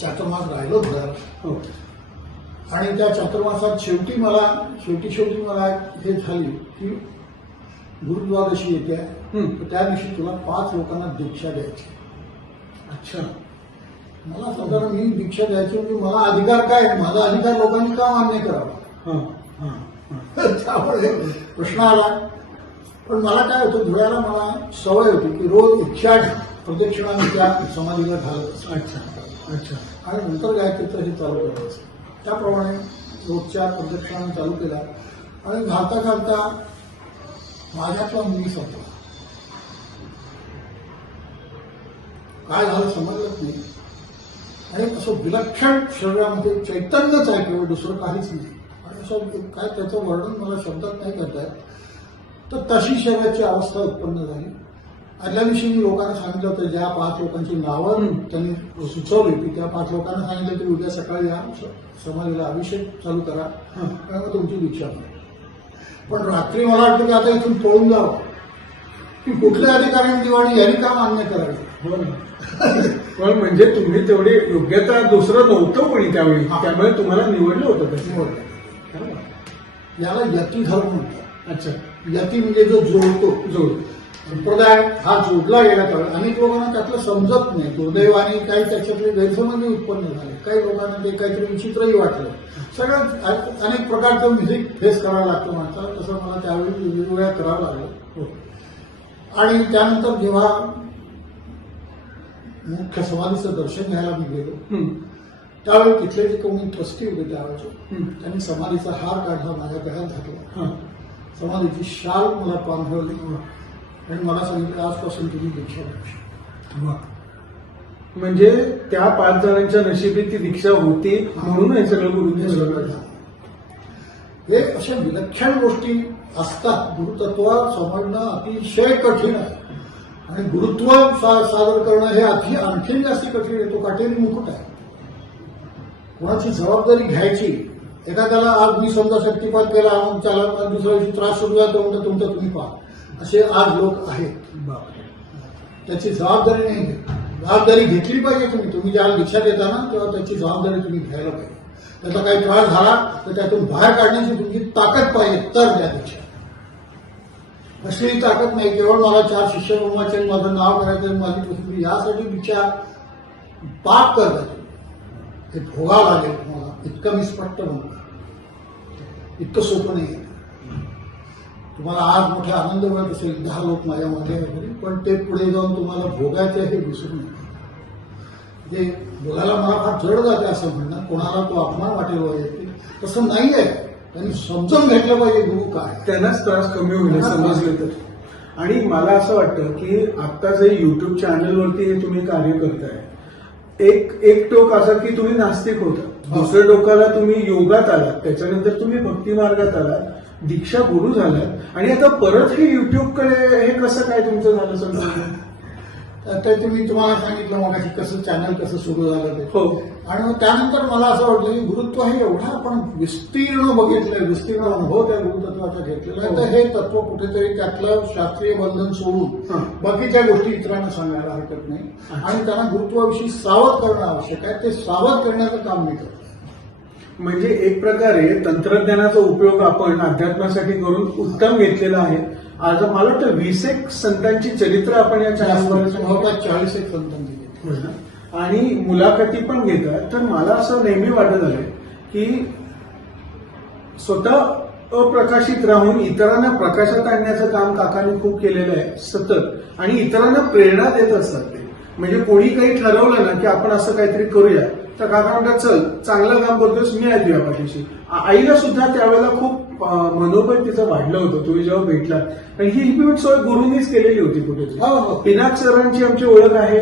चातुर्मास राहिलो धुळ्याला हो. आणि त्या चातुर्मासात शेवटी मला शेवटी शेवटी मला हे झाली की गुरुद्वादशी येते. त्या दिवशी तुला पाच लोकांना दीक्षा द्यायची. अच्छा. मला समजा मी दीक्षा द्यायची म्हणजे मला अधिकार काय आहे? माझा अधिकार लोकांनी का मान्य करावा? त्यामुळे प्रश्न आला. पण मला काय होतं धुळ्याला मला सवय होती की रोज एकशे आठ प्रदक्षिणा त्या समाधीवर घालत असे. अच्छा. अच्छा. आणि नंतर गायत्रीचं हे चालू करायचं. त्याप्रमाणे रोजच्या प्रदक्षिणाने चालू केल्या आणि घालता घालता माझ्यातला मी संपला. काय झालं समजलंच नाही. आणि असं विलक्षण शरीरामध्ये चैतन्यच आहे केवळ दुसरं काहीच नाही. आणि असं काय त्याचं वर्णन मला शब्दात नाही करता येत. तर तशी शरीराची अवस्था उत्पन्न झाली. आदल्या दिवशी मी लोकांना सांगितलं होतं ज्या पाच लोकांची नावं. त्यांनी सुचवली की त्या पाच लोकांना सांगितलं की उद्या सकाळी या स- समाधीला अभिषेक चालू करा मग तुमची दीक्षा. पण रात्री मला वाटतं की आता इथून पळून जावं की कुठल्या अधिकाऱ्यांनी दिवाणी यांनी का मान्य करावी हो. पण म्हणजे तुम्ही तेवढी योग्यता दुसरं नव्हतं कोणी त्यावेळी. त्यामुळे तुम्हाला निवडलं होतं. निवडलं. हां. याला यती धर्म म्हणतात अच्छा यती म्हणजे जो जोडतो जोड संप्रदाय हा जोडला गेला त्यावेळी अनेक लोकांना त्यातलं समजत नाही. दुर्दैवाने काही त्याच्यातले गैरसमजही उत्पन्न झाले. काही लोकांना ते काहीतरी विचित्रही वाटलं. सगळं अनेक प्रकारचं म्युझिक फेस करावं लागतं माणसाला. तसं मला त्यावेळी वेगवेगळ्या करावं लागलं. हो. आणि त्यानंतर जेव्हा मुख्य समाधीचं दर्शन घ्यायला मी गेलो. त्यावेळी तिथले जे कोणी ट्रस्टी होते त्यावेळेचे. त्यांनी समाधीचा हार काढला माझ्या गळ्यात घातला. समाधीची शाल मला पांघरली. आणि मला सांगितलं आजपासून तुम्ही दीक्षा. म्हणजे त्या पाच जणांच्या नशिबीत ती दीक्षा होती म्हणून हे सगळं सगळं हे अशा विलक्षण गोष्टी असतात. गुरुतत्व समजणं अतिशय कठीण आहे. आणि गुरुत्व सादर करणं हे अति आणखीन जास्ती कठीण आहे. तो काटेरी मुकुट आहे. कोणाची जबाबदारी घ्यायची? एखाद्याला आज मी समजा शक्तिपात केला मग त्याला दुसऱ्या दिवशी त्रास सुरू झाला म्हणतो तुमचं तुम्ही पहा. असे आज लोक आहेत. त्याची जबाबदारी नाही घेत. जबाबदारी घेतली पाहिजे तुम्ही. तुम्ही ज्याला दीक्षा देता ना तेव्हा त्याची जबाबदारी तुम्ही घ्यायला पाहिजे. त्याचा काही त्रास झाला तर त्यातून बाहेर काढण्याची तुमची ताकद पाहिजे तर द्या दीक्षा. कसलीही ताकद नाही. केवळ मला चार शिष्य बनवायचे माझं नाव करायचं माझी पुस्तकी यासाठी दीक्षा पाप करतात ते भोगा लागेल तुम्हाला. इतकं मी स्पष्ट म्हणतो. इतकं सोपं नाही आहे. तुम्हाला आज मोठा आनंद मिळत असेल दहा लोक माझ्यामध्ये. वगैरे पण ते पुढे जाऊन तुम्हाला भोगायचे हे विसरू नका जे बोलायला मला फार जड जाते असं म्हणणं कोणाला तो अपमान वाटेल वगैरे तसं नाही आहे त्यांनी समजून घेतलं पाहिजे गुरु काय. त्यांनाच त्रास कमी होईल समजले तर. आणि मला असं वाटतं की आता जे युट्यूब चॅनलवरती हे तुम्ही कार्य करताय एक एक टोक असं की तुम्ही नास्तिक होता. दुसऱ्या टोकाला तुम्ही योगात आलात त्याच्यानंतर तुम्ही भक्ती मार्गात आलात. दीक्षा गुरु झालात आणि आता परत हे युट्यूबकडे हे कसं काय तुमचं झालं समजा तर ते मी तुम्हाला सांगितलं मग कसं चॅनल कसं सुरू झालं ते. हो. आणि मग त्यानंतर मला असं वाटलं की गुरुत्व हे एवढं आपण विस्तीर्ण बघितलंय विस्तीर्ण अनुभव त्या गुरुतत्वाचा घेतलेला आहे. तर हे. तत्व कुठेतरी त्यातलं शास्त्रीय बंधन हं. सोडून बाकीच्या गोष्टी इतरांना सांगायला हरकत नाही. आणि त्यांना गुरुत्वाविषयी सावध करणं आवश्यक आहे. ते सावध करण्याचं काम मी करतो. म्हणजे एक प्रकारे तंत्रज्ञानाचा उपयोग आपण अध्यात्मासाठी करून उत्तम घेतलेला आहे. आज मला वाटतं वीस एक संतांची चरित्र आपण या जवळपास चाळीस एक संतांनी दिले. आणि मुलाखती पण घेतात तर मला असं नेहमी वाटत आहे की स्वतः अप्रकाशित राहून इतरांना प्रकाशात आणण्याचं काम काकांनी खूप केलेलं आहे सतत. आणि इतरांना प्रेरणा देत असतात ते. म्हणजे कोणी काही ठरवलं ना की आपण असं काहीतरी करूया. तर काका म्हणतात चल चांगलं काम करतोस मी आहे तुझ्या पाठीशी आईला सुद्धा त्यावेळेला खूप मनोबल तिचं वाढलं होतं. तुम्ही जेव्हा भेटलात आणि ही ही सोय गुरुनीच केलेली होती कुठेतरी. हो, हो. पिनाक सरांची आमची ओळख आहे.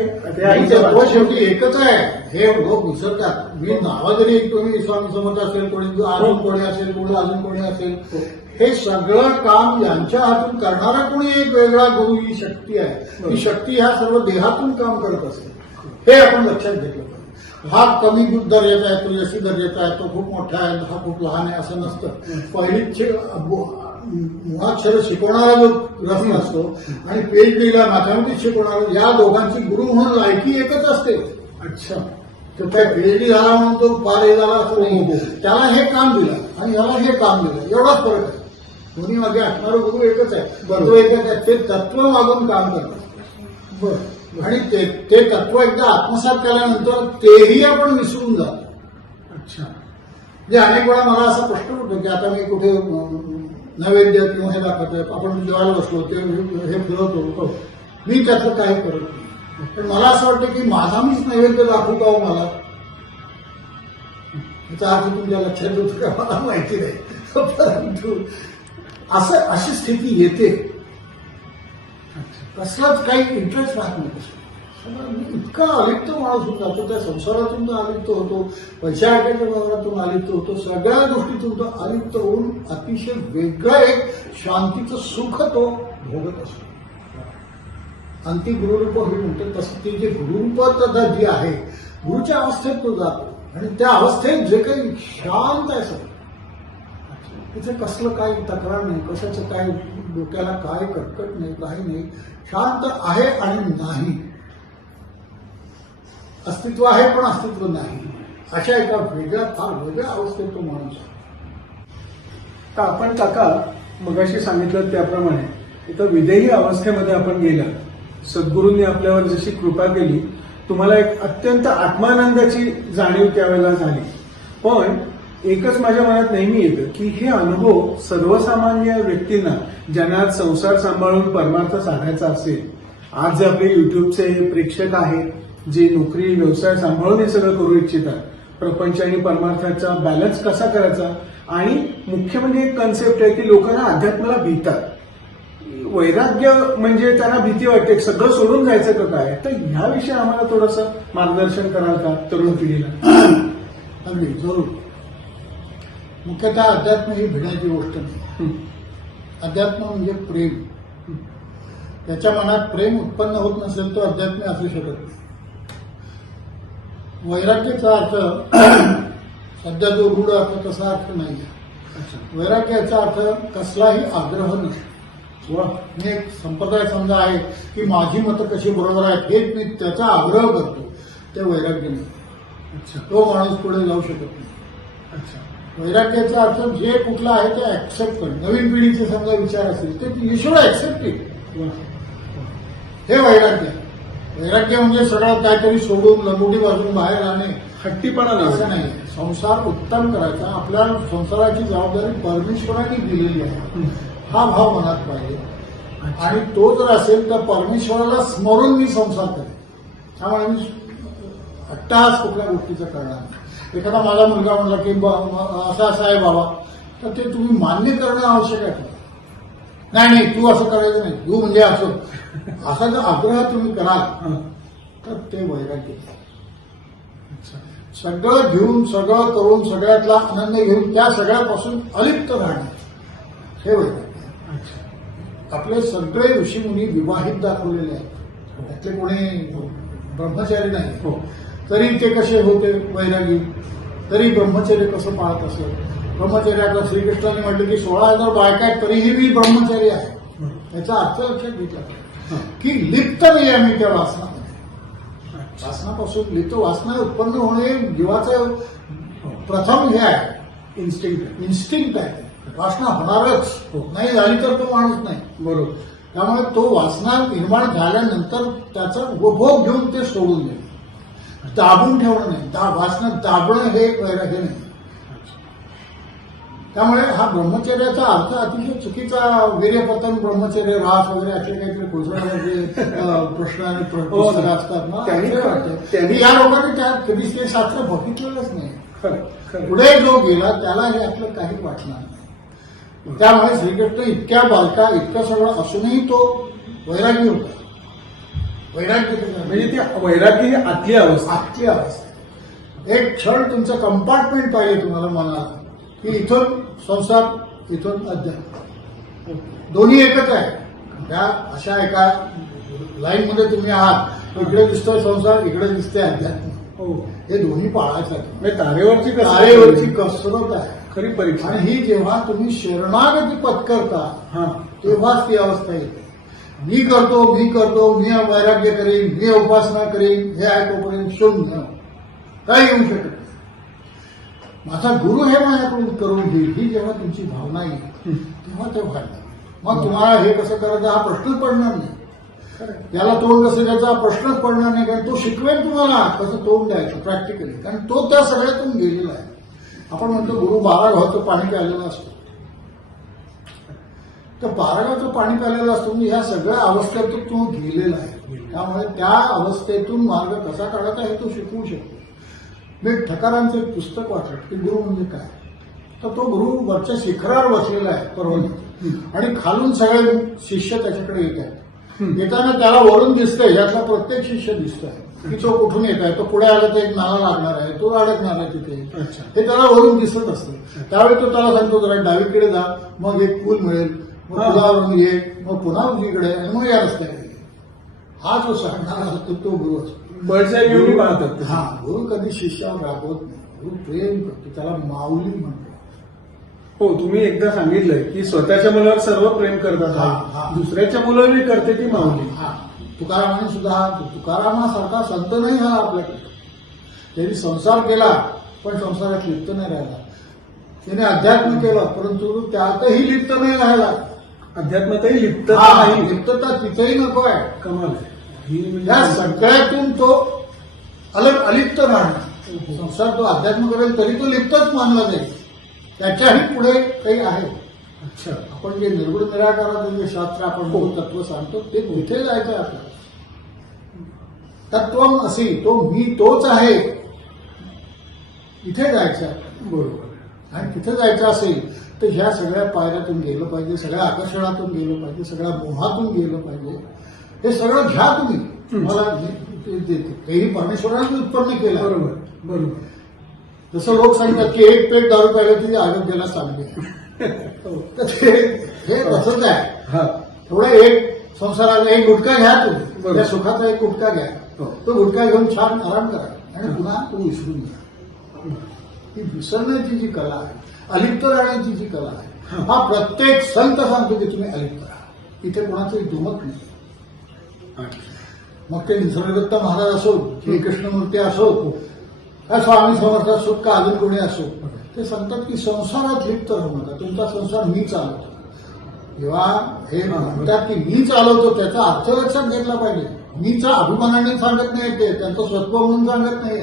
शेवटी एकच आहे. हे लोक विसरतात मी नाव जरी कोणी स्वामी समर्थ असेल कोणी अजून कोणी असेल कोणी अजून कोणी असेल हे सगळं काम यांच्या हातून करणारा कोणी एक वेगळा गुरु ही शक्ती आहे. ही. शक्ती ह्या सर्व देहातून काम करत असते. हे आपण लक्षात घेतलं हा कमी दर्जाचा आहे तो यशी दर्जाचा आहे तो खूप मोठा आहे हा खूप लहान आहे असं नसतं. पहिलीचे मुळाक्षर शिकवणारा जो रफ असतो आणि पीएचडीला मॅथमॅटिक्स शिकवणारा या दोघांची गुरु म्हणून लायकी एकच असते. अच्छा. तो काय पीएचडी झाला म्हणून तो फार हे झाला असं नाही. त्याला हे काम दिलं आणि याला हे काम दिलं. एवढाच फरक आहे. दोन्ही मागे असणारं गुरु एकच आहे. तो एकच आहे. ते तत्व मागून काम करतात बर. आणि ते ते तत्व एकदा आत्मसात केल्यानंतर तेही आपण विसरून जातो. अच्छा. म्हणजे अनेक वेळा मला असा प्रश्न पडतो की आता मी कुठे नैवेद्य किंवा हे दाखवतोय आपण जेवायला बसलो ते हे फिरवतो मी त्याचं काही करत नाही. पण मला असं वाटतं की माझा मीच नैवेद्य दाखवू का हो मला. याचा अर्थ तुमच्या लक्षात येतो का? मला माहिती नाही. परंतु असं अशी स्थिती येते. कसलाच काही इंटरेस्ट राहत नाही मी इतका अलिप्त माणूस होऊन जातो त्या संसारातून तो अलिप्त होतो पैशा व्यवहारातून अलिप्त होतो सगळ्या गोष्टीतून तो अलिप्त होऊन अतिशय वेगळं एक शांतीचं सुख तो भोगत असतो. आणि ती गुरुरूप हे म्हणतो तसं ते जे गुरुरूप जी आहे गुरुच्या अवस्थेत तो जातो. आणि त्या अवस्थेत जे काही शांत आहे सगळं तिथे कसलं काही तक्रार नाही कशाचं काय डोक्याला काय कटकट नाही काही नाही शांत आहे आणि नाही. अस्तित्व आहे पण अस्तित्व नाही. अशा एका वेगळ्या फार वेगळ्या अवस्थेत तो माणूस आहे. तर आपण काका मगाशी सांगितलं त्याप्रमाणे इथं विदेही अवस्थेमध्ये आपण गेला. सद्गुरूंनी आपल्यावर जशी कृपा केली तुम्हाला एक अत्यंत आत्मानंदाची जाणीव त्यावेळेला झाली. पण एकच माझ्या मनात नेहमी येतं की हे अनुभव सर्वसामान्य व्यक्तींना ज्यांना संसार सांभाळून परमार्थ साधायचा असेल. आज जे आपले युट्यूबचे प्रेक्षक आहेत जे नोकरी व्यवसाय सांभाळून हे सगळं करू इच्छितात प्रपंच आणि परमार्थाचा बॅलन्स कसा करायचा? आणि मुख्य म्हणजे एक कन्सेप्ट आहे की लोकांना अध्यात्माला भीतात. वैराग्य म्हणजे त्यांना भीती वाटते सगळं सोडून जायचं का काय? तर ह्याविषयी आम्हाला थोडंसं मार्गदर्शन कराल का तरुण पिढीला? अगदी जरूर. मुख्यतः अध्यात्म ही भिण्याची गोष्ट नाही. अध्यात्म म्हणजे प्रेम. त्याच्या मनात प्रेम उत्पन्न होत नसेल तो अध्यात्म असू शकत नाही. वैराग्याचा अर्थ सध्या जो रूढ अर्थ तसा अर्थ नाही अच्छा. वैराग्याचा अर्थ कसलाही आग्रह वा मी एक संप्रदाय समजा आहे की माझी मतं कशी बरोबर आहेत हेच मी त्याचा आग्रह करतो. ते वैराग्य नाही. अच्छा. तो माणूस पुढे जाऊ शकत नाही. अच्छा. वैराग्याचा अर्थ जे कुठलं आहे ते ऍक्सेप्ट करणं नवीन पिढीचे समजा विचार असतील ते शुड ऍक्सेप्ट इट हे वैराग्य. वैराग्य म्हणजे सगळं काहीतरी सोडून लंगोटी बाजून बाहेर राहणे. हट्टीपणा असं नाही. संसार उत्तम करायचा. आपल्या संसाराची जबाबदारी परमेश्वराने दिलेली आहे. हं. भाव मनात पाहिजे. आणि तो जर असेल तर परमेश्वराला स्मरून मी संसार करेन. त्यामुळे मी अट्टास कुठल्या गोष्टीचं करणार नाही. एखादा माझा मुलगा म्हणला की असं असं आहे बाबा. तर ते तुम्ही मान्य करणं आवश्यक आहे. नाही नाही तू असं करायचं नाही. तू म्हणजे असं. असा जर आग्रह तुम्ही कराल. तर ते वैराग्य सगळं घेऊन सगळं करून सगळ्यातला आनंद घेऊन त्या सगळ्यापासून अलिप्त राहणे हे वैराग्य आपले सगळे ऋषीमुनी विवाहित दाखवलेले आहेत. त्यातले कोणी ब्रह्मचारी नाही. हो. तरी ते कसे होते वैरागी तरी ब्रह्मचर्य कसं पाळत असत ब्रह्मचर्य आता श्रीकृष्णाने म्हटलं की सोळा हजार बायका आहेत तरीही मी ब्रह्मचारी आहे हं. याचा अर्थ लक्षात घेतला. की लिप्त नाही आहे मी त्या वासनामध्ये अच्छा. वासनापासून लिप्त वासना उत्पन्न होणे जीवाचं प्रथम हे आहे इन्स्टिंक्ट इन्स्टिंक्ट आहे वासना होणारच. नाही झाली तर तो माणूस नाही बरोबर त्यामुळे तो वासना निर्माण झाल्यानंतर त्याचा उपभोग घेऊन ते सोडून देणे दाबून ठेवणं नाही. दा वासना दाबणं हे वैराग्य नाही. त्यामुळे हा ब्रह्मचर्याचा अर्थ अतिशय चुकीचा वीर्यपतन ब्रह्मचर्य रास वगैरे असे काहीतरी घोषणामध्ये अं, प्रश्न आणि प्र- हो. पुस्तकं असतात ना. त्यांनी- या लोकांनी त्या कधीच ते शास्त्र बघितलेलंच नाही. पुढे जो गेला त्याला हे आपलं काही वाटणार नाही. त्यामुळे श्रीकृष्ण इतक्या बालका इतकं सगळं असूनही तो वैराग्य होता. वैराग्य म्हणजे ती वैराग्य ही आतली अवस्था. आजची अवस्था. एक क्षण तुमचं कंपार्टमेंट पाहिजे तुम्हाला मनाला की इथून संसार इथून अध्यात्म. दोन्ही एकच आहे. त्या अशा एका लाईन मध्ये तुम्ही आहात. इकडे दिसतोय संसार इकडे दिसतोय अध्यात्म. हो. हे दोन्ही पाळायचं आहे. म्हणजे तारेवरची तारेवरची कसरत आहे. खरी परीक्षा. आणि ही जेव्हा तुम्ही शरणागती पत्करता हा. तेव्हाच ती अवस्था येते. मी करतो मी करतो मी वैराग्य करीन मी उपासना करीन हे आहे तोपर्यंत शून्य काही येऊ शकत नाही. माझा गुरु हे माझ्याकडून करून घेईल ही जेव्हा तुमची भावना येईल तेव्हा ते व्हायला मग तुम्हाला हे कसं करायचं हा प्रश्नच पडणार नाही. याला तोंड कसं द्यायचा प्रश्नच पडणार नाही कारण तो शिकवेल तुम्हाला कसं तोंड द्यायचं प्रॅक्टिकली कारण तो त्या सगळ्यातून गेलेला आहे. आपण म्हणतो गुरु बारा घावचं पाणी प्यालेलं असतो. तर बारागावचं पाणी प्यालेलं म्हणजे ह्या सगळ्या अवस्थेतून तो गेलेला आहे. त्यामुळे त्या अवस्थेतून मार्ग कसा काढायचा हे तो शिकवू शकतो. मी ठकारांचं एक पुस्तक वाचलं की गुरु म्हणजे काय? तर तो गुरु वरच्या शिखरावर बसलेला आहे पर्वत आणि खालून सगळे शिष्य त्याच्याकडे येत आहेत. येताना त्याला वरून दिसतंय यातला प्रत्येक शिष्य दिसतोय. की तो कुठून येत आहे? तो पुढे आला तर एक नाला लागणार आहे तो अडकणार आहे तिथे. अच्छा. हे त्याला वरून दिसत असतं. त्यावेळी तो त्याला सांगतो जरा डावीकडे जा मग एक पूल मिळेल. पुन्हा वरून ये मग पुन्हा उजवीकडे आणि मग या रस्त्याकडे. हा जो सांगणारा असतो तो गुरु असतो बळच्या घेऊन पाहतात. हा गुरु कधी शिष्यावर रागवत नाही गुरु प्रेम करतो त्याला माऊली म्हणतो हो तुम्ही एकदा सांगितलंय की स्वतःच्या मुलावर सर्व प्रेम करतात हा. हा. दुसऱ्याच्या मुलावर करते ती माऊली हा तुकारामाने सुद्धा हा तुकारामासारखा संत नाही हा आपल्याकडे त्यांनी संसार केला पण संसारात लिप्त नाही राहिला त्याने अध्यात्म केलं परंतु त्यातही लिप्त नाही राहिला अध्यात्मातही लिप्तता नाही. लिप्तता तिथेही नको आहे. कमाल ही या म्हणजे सगळ्यातून तो अलग अलिप्त राहणार संसार तो अध्यात्म करेल तरी तो लिप्तच मानला जाईल त्याच्याही पुढे काही आहे. अच्छा. आपण जे निर्गुण निराकाराचं जे शास्त्र आपण हो. तत्व सांगतो ते तिथे जायचं आहे? आपल्याला तत्वम असी तो मी तोच आहे. इथे जायचं. बरोबर. आणि तिथे जायचं असेल तर ह्या सगळ्या पायऱ्यातून गेलं पाहिजे सगळ्या आकर्षणातून गेलं पाहिजे सगळ्या मोहातून गेलं पाहिजे. हे सगळं घ्या तुम्ही. मला तेही परमेश्वराने उत्पन्न केलं. बरोबर बरोबर. जसं लोक सांगतात की एक पेट दारू प्यायला तरी आरोग्याला चांगली. तर ते हे तसंच आहे. हा. थोडं एक संसाराचा एक गुटखा घ्या तुम्ही. त्या सुखाचा एक गुटखा घ्या. हो. तो गुटखा घेऊन छान आराम करा. आणि पुन्हा तो विसरून घ्या. ही विसरण्याची जी कला आहे अलिप्त राहण्याची जी कला आहे हा प्रत्येक संत सांगतो की तुम्ही अलिप्त राहा. इथे कोणाचंही दुमत नाही. मग ते निसर्गदत्त महाराज असो श्रीकृष्णमूर्ती कृष्णमूर्ती असो का स्वामी समर्थ असो का अजून कोणी असो ते सांगतात की संसारात लिप्त राहू नका. तुमचा संसार मी चालवतो. किंवा हे म्हणतात की मी चालवतो त्याचा अर्थ लक्षात घेतला पाहिजे. मीचा अभिमानाने सांगत नाही ते त्यांचं स्वत्व म्हणून सांगत नाही.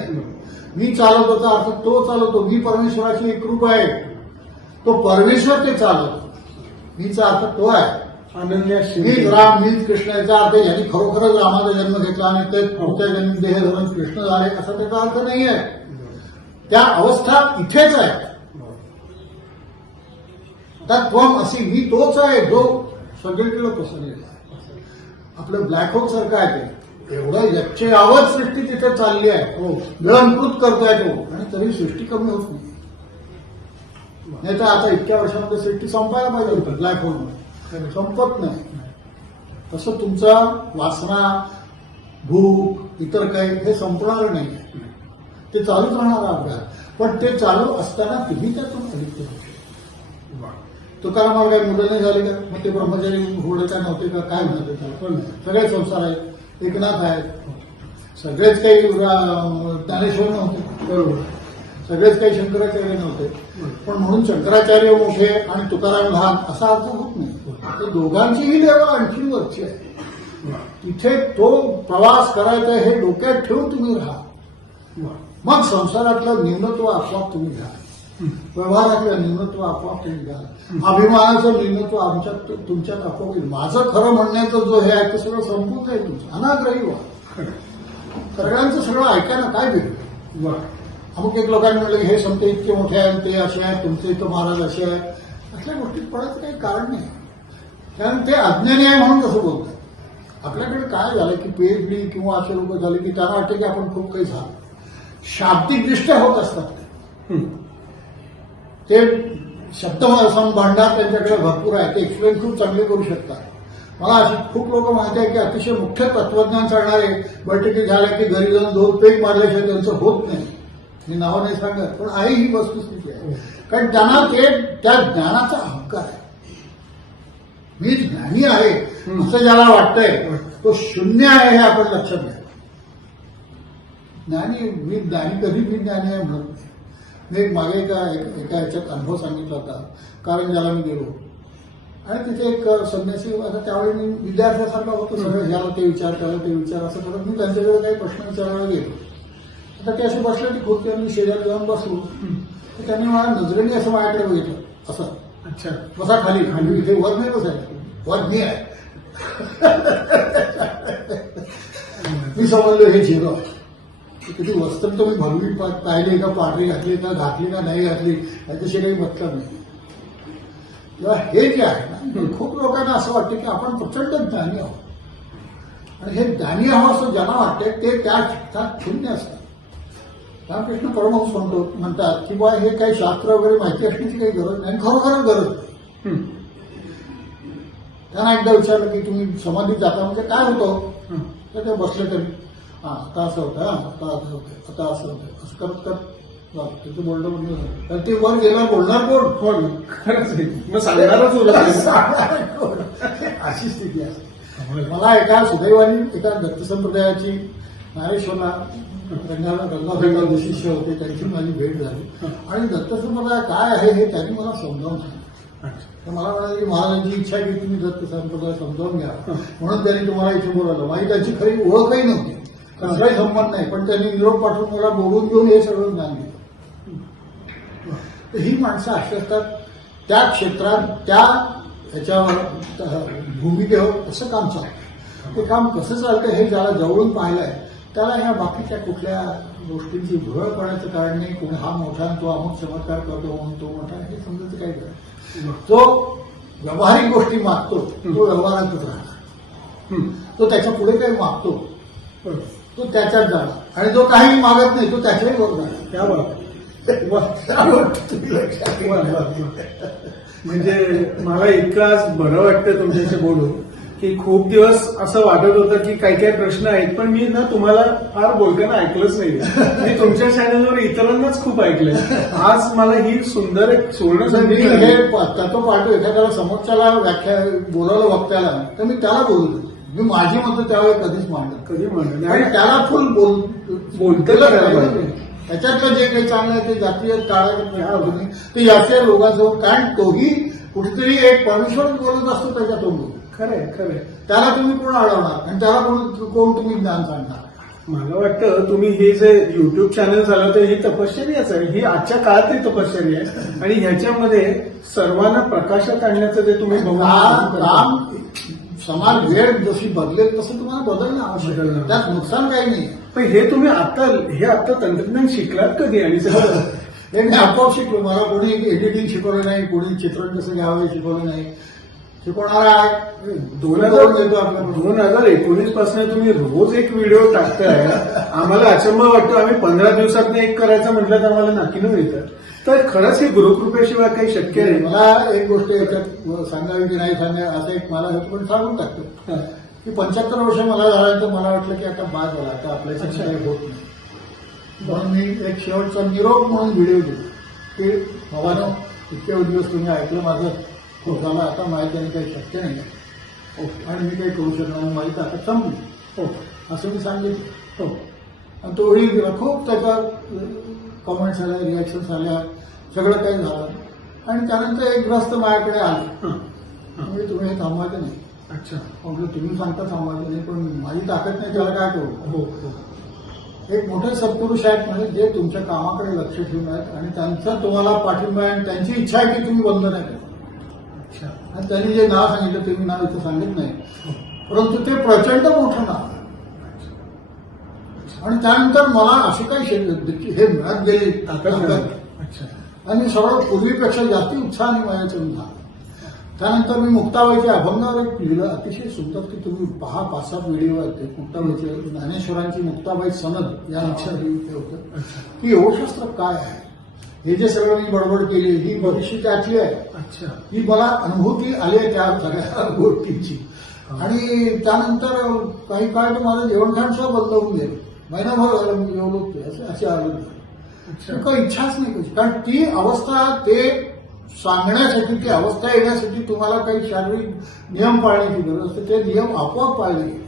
मी चालवतोचा अर्थ तो चालवतो. मी परमेश्वराची एक रूप आहे. तो परमेश्वर ते चालवतो मीचा अर्थ तो आहे. अनन्या मीच राम मीच कृष्ण याचा अर्थ यांनी खरोखरच रामाचा जन्म घेतला आणि ते पुढच्या जन्मी देह धरून कृष्ण झाले असा त्याचा अर्थ नाही आहे. त्या अवस्था इथेच आहे. तत्वम अशी मी तोच आहे जो सगळीकडे पसरलेला आहे. आपलं ब्लॅक होल सारखं आहे ते. एवढं यक्षे यावत सृष्टी तिथे चालली आहे. हो. गिळंकृत करतोय तो. आणि तरी सृष्टी कमी होत नाही. नाही तर आता इतक्या वर्षामध्ये सृष्टी संपायला पाहिजे होतं ब्लॅक होल संपत नाही. तसं तुमचा वासना भूक इतर काही हे संपणार नाही. ते चालूच राहणार अभ्यास पण ते चालू असताना तुम्ही त्यातून अलिप्त होऊ तुकारामाला काही मुलं नाही झाले का? मग ते ब्रह्मचारी होडे काय नव्हते का? काय म्हणते त्याला पण नाही. सगळे संसार आहेत. एकनाथ आहेत. सगळेच काही ज्ञानेश्वर नव्हते. बरोबर. सगळेच काही शंकराचार्य नव्हते पण म्हणून शंकराचार्य मोठे आणि तुकाराम लहान असा अर्थ होत नाही ते दोघांचीही देव आणखी वरची आहे तिथे तो प्रवास करायचा हे डोक्यात ठेवून तुम्ही राहा मग संसारातलं न्यूनत्व आपोआप तुम्ही घ्या व्यवहारातलं न्यूनत्व आपोआप तुम्ही घ्या अभिमानाचं न्यूनत्व आमच्या तुमच्यात आपोआप येईल माझं खरं म्हणण्याचं जो हे आहे ते सगळं संपून जाईल तुमचं अनाग्रही व्हा सगळ्यांचं सगळं ऐका ना काय बिघडलं वा अमुक एक लोकांनी म्हटलं की हे संत इतके मोठे आहेत ते असे आहेत तुमचे इथं महाराज असे आहेत. असल्या गोष्टीत पडायचं काही कारण नाही. कारण ते अज्ञानी आहे म्हणून तसं बोलतात. आपल्याकडे काय झालं की पीएचडी किंवा असे लोक झाले की त्यांना वाटतं की आपण खूप काही झालं. शाब्दिकदृष्ट्या होत असतात. ते. शब्द भांडार त्यांच्याकडे भरपूर आहे. ते एक्सप्लेन खूप चांगले करू शकतात. मला अशी खूप लोक माहिती आहे की अतिशय मुख्य तत्वज्ञान सांगणारे बैठकी झाल्या की घरी जाऊन दोन पेग मारल्याशिवाय त्यांचं होत नाही. मी नावं नाही सांगत पण आहे ही वस्तुस्थिती आहे. कारण त्यांना ते त्या ज्ञानाचा अहंकार आहे. मी ज्ञानी आहे असं ज्याला वाटतंय तो शून्य आहे हे आपण लक्षात घ्या. ज्ञानी मी ज्ञानी कधी मी ज्ञानी आहे म्हणत नाही. मी एक मागे एका एक- एका याच्यात अनुभव सांगितला होता कारण ज्याला मी गेलो. आणि तिथे एक संन्यासी आता त्यावेळी मी विद्यार्थ्यासारखा होतो सगळं ह्याला ते विचार करा ते विचार असं करत मी त्यांच्याकडे काही प्रश्न विचारायला गेलो. आता ते असे बसले ती खुर्ची मी शेजारी जाऊन बसलो. तर त्यांनी मला नजरेने असं माझ्याकडे बघितलं. असं. अच्छा. बसा खाली. खाली. इथे वर नाही बसायचं. वर मी आहे. मी समजलो हे झिरो किती वस्त्र तर मी भरवी पाहिली का? पांढरी घातली का? घातली का? नाही घातली? याच्याशी काही मतलब नाही. तेव्हा हे जे आहे ना खूप लोकांना असं वाटतं की आपण प्रचंड ज्ञानी आहोत. आणि हे ज्ञानी आहोत असं ज्यांना वाटते ते त्या चित्तात शून्य असतात. रामकृष्ण परमहंस म्हणतो म्हणतात की बा हे काही शास्त्र वगैरे माहिती असण्याची काही गरज नाही. खरोखर गरज. त्यांना एकदा विचारलं की तुम्ही समाधीत जाता म्हणजे काय होतं. तर ते बसले तरी हा आता असं होतं हा आता असं होतं आता असं होतं. असं करत करत. त्याचं बोलणं झालं तर ते वर गेल्यावर बोलणार कोण? ना खरंच सांगणारच होतं अशी स्थिती असते. मला एका सुदैवानी एका दत्त संप्रदायाची ज्ञानेश्वरला रंगाला रंगाभंगा विशिष्य होते त्यांची माझी भेट झाली. आणि दत्त संप्रदाय काय आहे हे त्यांनी मला समजावून सांगितलं. तर मला म्हणाले की महाराजांची इच्छा आहे की तुम्ही दत्त संप्रदाय समजावून घ्या. म्हणून त्यांनी तुम्हाला इथे बोलावलं. माझी त्यांची खरी ओळखही नव्हती. कसलाही संबंध नाही पण त्यांनी निरोप पाठवून मला बोलून घेऊन हे सगळं ज्ञान दिलं तर ही माणसं अशी असतात त्या क्षेत्रात त्या ह्याच्यावर भूमिकेवर कसं काम चालतं. ते काम कसं चालतं हे ज्याला जवळून पाहिलं आहे त्याला ह्या बाकीच्या कुठल्या गोष्टींची भुरळ पडायचं कारण नाही कोणी हा मोठा तो अमुक चमत्कार करतो म्हणून तो मोठा हे समजायचं काही गरज जो व्यावहारिक गोष्टी मागतो तो व्यवहारातच राहणार. तो त्याच्या पुढे काही मागतो. तो त्याच्यात जाणार आणि जो काही मागत नाही तो त्याच्याही वर जाणार क्या बात तुम्ही लक्षात वा, ठेवा. वा, वा. म्हणजे मला इतकं आज बरं वाटतं तुमच्याशी बोलून की खूप दिवस असं वाटत होतं की काही काही प्रश्न आहेत पण मी ना तुम्हाला फार बोलताना ऐकलंच नाही. मी तुमच्या चॅनलवर इतरांनाच खूप ऐकलंय. आज मला ही सुंदर एक सुवर्ण संधी हे मिळाली. त्याचं एखाद्याला समोरच्याला व्याख्या बोलावलं वक्त्याला तर मी त्याला बोलतो. मी माझी मतं त्यावेळी कधीच मांडत कधी म्हणलं आणि त्याला फुल बोल बोलतं बोललं करायला पाहिजे. त्याच्यातलं जे काही चांगलं आहे ते जातीय तुम्ही ते याच्या लोकांसोबत कारण तोही कुठेतरी एक परमेश्वर बोलत असतो त्याच्या तोंडून. खरंय खरंय. त्याला तुम्ही कोण अडवणार? आणि त्याला कोण कोण तुम्ही ज्ञान सांगणार? मला वाटतं तुम्ही हे जे युट्यूब चॅनल झालं तर ही तपश्चर्याच आहे ही आजच्या काळातली तपश्चर्या आहे आणि ह्याच्यामध्ये सर्वांना प्रकाशात आणण्याचं ते तुम्ही काम समाज वेळ जशी बदलेल तसं तुम्हाला बदलणं आवश्यक आहे. त्यात नुकसान काही नाही. पण हे तुम्ही आता हे आता तंत्रज्ञान शिकलात कधी आणि हे मी आपोआप शिकलो? मला कोणी एडिटिंग शिकवलं नाही कोणी चित्रण कसं घ्यावं हे शिकवलं नाही. शिकवणारा आहे दोन हजार दोन हजार एकोणीसपासून तुम्ही रोज एक व्हिडिओ टाकताय आम्हाला अचंब वाटतो. आम्ही पंधरा दिवसात एक करायचं म्हटलं तर आम्हाला नाकीनं येतं. तर खरंच हे गुरुकृपेशिवाय काही शक्य नाही. मला एक गोष्ट याच्यात सांगावी की नाही सांगावी असं एक मला हे पण सांगून टाकतो. की पंच्याहत्तर वर्ष मला झाल्यानंतर मला वाटलं की आता बाद झाला आता आपल्यासाठी काही होत नाही. म्हणून मी एक शेवटचा निरोप म्हणून व्हिडिओ दिला की बाबानो इतके दिवस तुम्ही ऐकलं माझं. झालं आता माझ्याने काही शक्य नाही. आणि मी काही करू शकणार नाही माझी ताकद संपली. हो असं मी सांगितलं. हो. आणि तो खूप त्याच्या कॉमेंट्स आल्या रिॲक्शन्स आल्या सगळं काही झालं. आणि त्यानंतर एक ग्रस्त माझ्याकडे आले. हा. हा. म्हणजे तुम्ही हे थांबवायचं नाही. अच्छा. म्हटलं तुम्ही सांगता थांबवायचं नाही पण माझी ताकद नाही त्याला काय करू? हो हो. एक मोठे सत्पुरुष आहेत म्हणजे जे तुमच्या कामाकडे लक्ष ठेवून आहेत आणि त्यांचा तुम्हाला पाठिंबा आहे आणि त्यांची इच्छा आहे की तुम्ही बंद नाही करा. आणि त्यांनी जे नाव सांगितलं ते मी नाव इथं सांगित नाही. परंतु ते प्रचंड मोठं नाव. आणि त्यानंतर मला अशी काही हे मिळत गेली ताकद आणि सर्व पूर्वीपेक्षा जास्ती उत्साहाने माझ्याकडून झाला त्यानंतर मी मुक्ताबाईच्या अभंगावर एक लिहिलं अतिशय सुंदर की तुम्ही पहा पाच सात व्हिडिओ आहेत ते मुक्ताबाईचे ज्ञानेश्वरांची मुक्ताबाई सनद या लक्षात होतं. की योगशास्त्र काय आहे? हे जे सगळं मी बडबड केली ही त्याची आहे. अच्छा. ही मला अनुभूती आली आहे त्या सगळ्या गोष्टींची. आणि त्यानंतर काही काळ तर माझं जेवणखाण सुद्धा बंद होऊन गेलं. महिनाभर झालं मी जेवलो असे असे आलं काही इच्छाच नाही कशी. कारण ती अवस्था ते सांगण्यासाठी ती अवस्था येण्यासाठी तुम्हाला काही शारीरिक नियम पाळण्याची गरज असते. ते नियम आपोआप पाळले. गेले.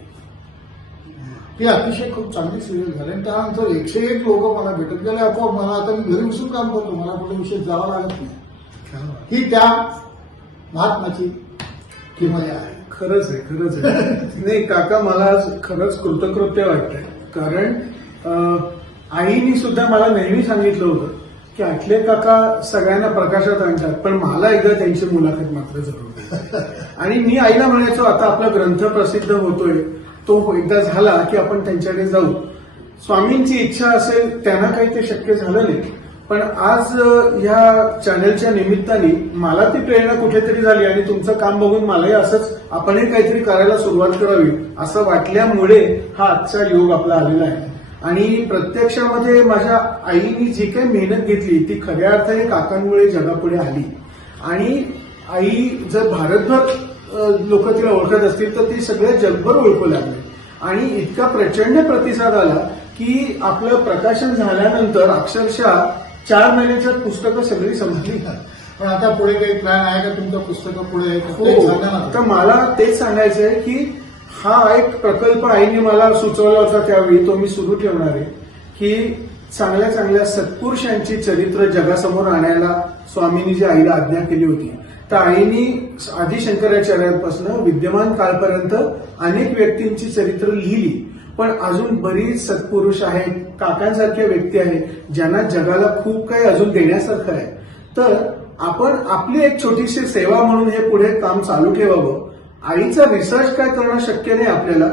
ती अतिशय खूप चांगली सिरियल झाली. आणि त्यानंतर एकशे एक लोक मला भेटत गेले. आपोआप मला आता मी घरी बसून काम करतो. मला कुठे विषय जावं लागत नाही. ही त्या महात्माची किमया आहे. खरंच आहे खरंच आहे. नाही काका मला आज खरंच कृतकृत्य वाटतंय. कारण आईनी सुद्धा मला नेहमी सांगितलं होतं की आटले काका सगळ्यांना प्रकाशात आणतात पण मला एकदा त्यांची मुलाखत मात्र जरूर. आणि मी आईला म्हणायचो आता आपला ग्रंथ प्रसिद्ध होतोय. तो एकदा झाला की आपण त्यांच्याकडे जाऊ. स्वामींची इच्छा असेल त्यांना काही ते शक्य झालं नाही. पण आज ह्या या चॅनलच्या निमित्ताने मला ती प्रेरणा कुठेतरी झाली आणि तुमचं काम बघून मलाही असंच आपणही काहीतरी करायला सुरुवात करावी असं वाटल्यामुळे हा आजचा योग आपला आलेला आहे. आणि प्रत्यक्षामध्ये माझ्या आईनी जी काही मेहनत घेतली ती खऱ्या अर्थाने काकांमुळे जगापुढे आली. आणि आई जर भारतभर लोक तिला ओळखत असतील तर ती सगळ्या जगभर ओळखू लागले. आणि इतका प्रचंड प्रतिसाद आला की आपलं प्रकाशन झाल्यानंतर अक्षरशः चार महिन्याच्यात पुस्तकं सगळी संपली. पण आता पुढे काही प्लॅन आहे का तुमचं पुस्तकं पुढे हो. तर मला तेच सांगायचं आहे की हा एक प्रकल्प आईने मला सुचवला होता त्यावेळी तो मी सुरू ठेवणार आहे की चांगल्या चांगल्या सत्पुरुषांची चरित्र जगासमोर आणायला स्वामींनी जी आईला आज्ञा केली होती तर आईनी आदी शंकराचार्यांपासून विद्यमान काळपर्यंत अनेक व्यक्तींची चरित्र लिहिली. पण अजून बरीच सत्पुरुष आहेत काकांसारख्या व्यक्ती आहेत ज्यांना जगाला खूप काही अजून देण्यासारखं आहे. तर आपण आपली एक छोटीशी सेवा म्हणून हे पुढे काम चालू ठेवावं. आईचा रिसर्च काय करणं शक्य नाही आपल्याला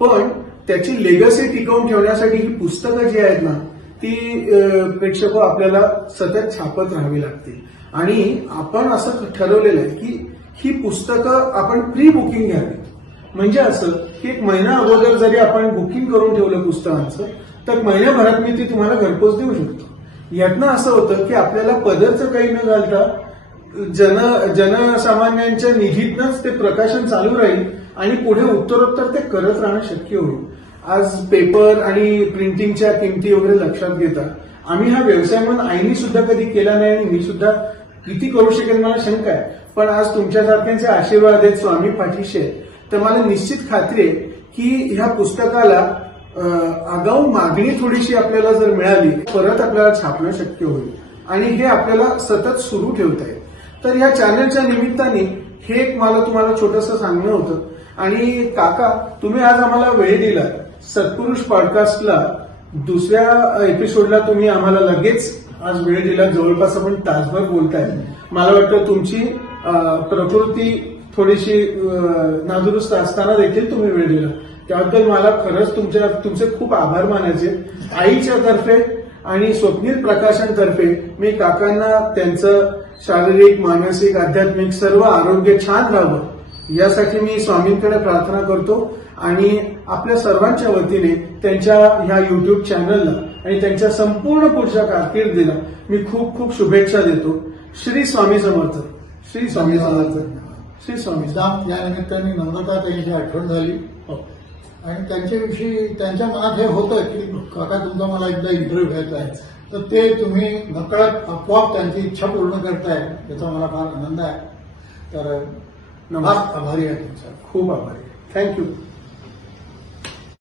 पण त्याची लेगसी टिकवून ठेवण्यासाठी ही पुस्तकं जी आहेत ना ती प्रेक्षक आपल्याला सतत छापत राहावी लागतील. आणि आपण असं ठरवलेलं आहे की ही पुस्तकं आपण प्री बुकिंग घ्यावी. म्हणजे असं की एक महिना अगोदर जरी आपण बुकिंग करून ठेवलं पुस्तकांचं तर महिन्याभरात मी ती तुम्हाला घरपोच देऊ शकतो. यातनं असं होतं की आपल्याला पदरचं काही न घालता जन जनसामान्यांच्या निधीतनंच ते प्रकाशन चालू राहील आणि पुढे उत्तरोत्तर ते करत राहणं शक्य होईल. आज पेपर आणि प्रिंटिंगच्या किमती वगैरे लक्षात घेता आम्ही हा व्यवसाय म्हणून आईनी सुद्धा कधी केला नाही आणि मी सुद्धा किती करू शकेल मला शंका आहे. पण आज तुमच्यासारख्यांचे आशीर्वाद आहेत स्वामी पाठीशे तर मला निश्चित खात्री आहे की ह्या पुस्तकाला आगाऊ मागणी थोडीशी आपल्याला जर मिळाली परत आपल्याला छापणं शक्य होईल. आणि हे आपल्याला सतत सुरू ठेवता येईल. तर या चॅनलच्या निमित्ताने हे एक मला तुम्हाला छोटंसं सांगणं होतं. आणि काका तुम्ही आज आम्हाला वेळ दिला. सत्पुरुष पॉडकास्टला दुसऱ्या एपिसोडला तुम्ही आम्हाला लगेच आज वेळ दिला जवळपास आपण तासभर बोलताय. मला वाटतं तुमची प्रकृती थोडीशी नादुरुस्त असताना देखील तुम्ही वेळ दिला त्याबद्दल मला खरंच तुमच्या तुमचे खूप आभार मानायचे. आईच्या तर्फे आणि स्वप्नील प्रकाशनतर्फे मी काकांना त्यांचं शारीरिक मानसिक आध्यात्मिक सर्व आरोग्य छान राहावं यासाठी मी स्वामींकडे प्रार्थना करतो. आणि आपल्या सर्वांच्या वतीने त्यांच्या ह्या युट्यूब चॅनलला आणि त्यांच्या संपूर्ण पुढच्या कारकिर्दीला मी खूप खूप शुभेच्छा देतो. श्री स्वामी समर्थ. श्री स्वामी समर्थ. श्री स्वामी या निमित्ताने नम्रता त्यांची आठवण झाली. आणि त्यांच्याविषयी त्यांच्या मनात हे होतं की काका तुमचा मला एकदा इंटरव्ह्यू घ्यायचा आहे. तर ते तुम्ही नकळत आपोआप त्यांची इच्छा पूर्ण करताय त्याचा मला फार आनंद आहे. तर नमस्कार. आभारी आहे तुमचा. खूप आभारी थँक्यू